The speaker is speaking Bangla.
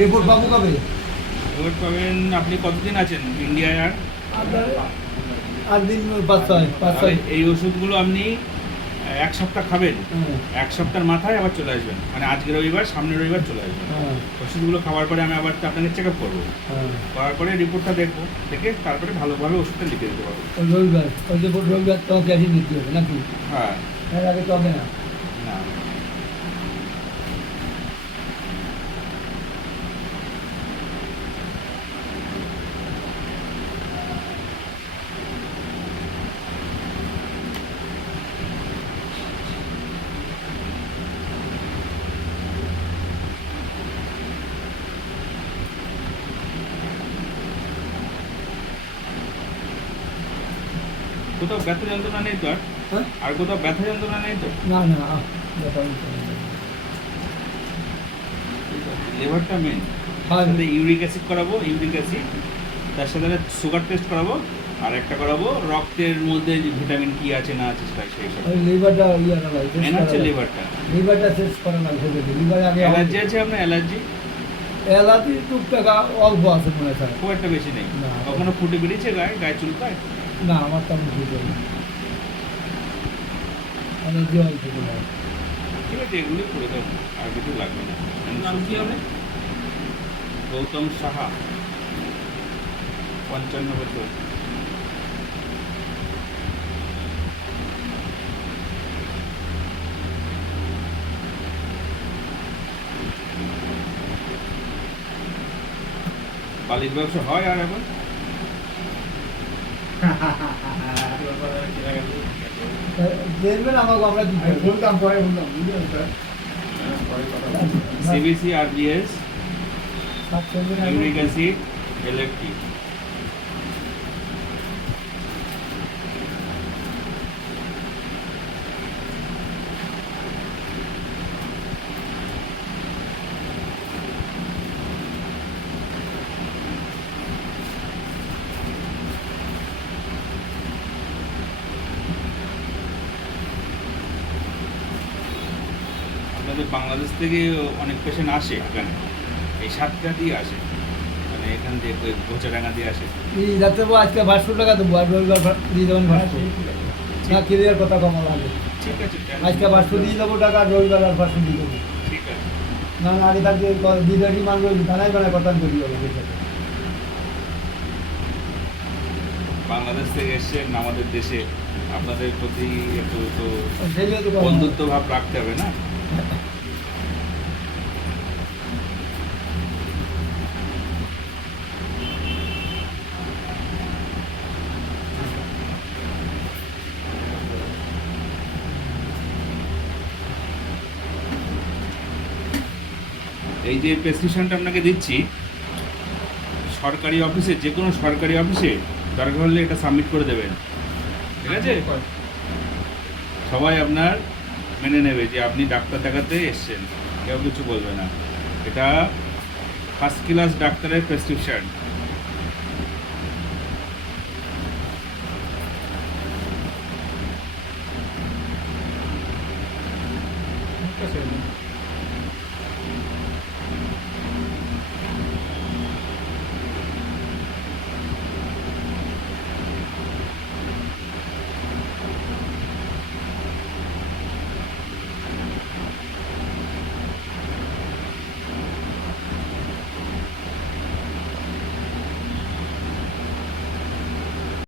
রিপোর্ট পাবো কবে? রিপোর্ট পাবেন। আপনি কতদিন আছেন ইন্ডিয়ায়? আর আপনার 8 দিন, 5-6 তাহলে এই ওষুধগুলো আপনি 1 সপ্তাহ খাবেন। হ্যাঁ। 1 সপ্তাহের মাথায় আবার চলে আসবেন, মানে আজকে রবিবার, সামনের রবিবার চলে আসবেন। হ্যাঁ। ওষুধগুলো খাওয়ার পরে আমি আবার আপনাকে চেক আপ করবো। হ্যাঁ। করার পরে রিপোর্টটা দেখবো, দেখে তারপরে ভালোভাবে ওষুধটা লিখে দিতে পারবো। ওই রবিবার, ওই যে রবিবার তো ক্যাশে নিতে হবে নাকি? হ্যাঁ। এর আগে তো হবে না। না, কোথাও ব্যথা যন্ত্রণা নেই তো? আর হ্যাঁ? আর কোথাও ব্যথা যন্ত্রণা নেই তো? না না, ব্যাপার না। লিভারটা মেন। হ্যাঁ। সাথে ইউরিক অ্যাসিড করাবো, ইউরিক অ্যাসিড, তার সাথে সুগার টেস্ট করাবো, আর একটা করাবো রক্তের মধ্যে যে ভিটামিন কি আছে না আছে সেই সব। ওই লিভারটা ইয়ে না লাগে, মেন হচ্ছে লিভারটা। লিভারটা শেষ করা লাগবে। লিভারে আগে অ্যালার্জি আছে আপনার? অ্যালার্জি এলাচি টুকটাক অল্প আছে মনে হয়। খুব একটা বেশি নেই? না। কখনো ফুটে বেরিয়েছে গায়ে, গায়ে চুলকায়? না, আমার তেমন ঠিক হবে। এলাচি অল্প মনে হয়। ঠিক আছে, এগুলি করে দেবো, আর কিছু লাগবে না। নাম কি হবে? গৌতম সাহা, 55 বছর। বালির ব্যবসা হয় আর এখন? দেখবেন আমাকে, আমরা দিতে হবে। বলতাম পরে বলতাম, বুঝলেন স্যার? পরে কথা বলতাম। CBC, RBS, uric acid, LFT. আপনাদের বাংলাদেশ থেকে অনেক পেশেন্ট আসে এখানে, এই 7টা দিয়ে আসে, মানে এখান দিয়ে গোচাডাঙ্গা দিয়ে আসে। এই ডাক্তারবাবু আজকে 500 টাকা দেবো, আর রবিবার দিয়ে দেবেন 500। না, ক্লিয়ার কথা কমা লাগে। ঠিক আছে, আজকে 500 দিয়ে দেবো টাকা, আর রবিবার আর 500 দিয়ে দেবো। ঠিক আছে। না না, আগে থাকতে বিদেশি মানবে দানাই বানায় কথা করি আমাদের সাথে। বাংলাদেশ থেকে এসছেন আমাদের দেশে, আপনাদের প্রতি একটু তো সেই জন্য তো বন্ধুত্ব ভাব রাখতে হবে না? এই যে প্রেসক্রিপশনটা আপনাকে দিচ্ছি, সরকারি অফিসে, যে কোনো সরকারি অফিসে দরকার হলে এটা সাবমিট করে দেবেন, ঠিক আছে? সবাই আপনার মেনে নেবে যে আপনি ডাক্তার দেখাতে এসছেন, কেউ কিছু বলবে না। এটা ফার্স্ট ক্লাস ডাক্তারের প্রেসক্রিপশন।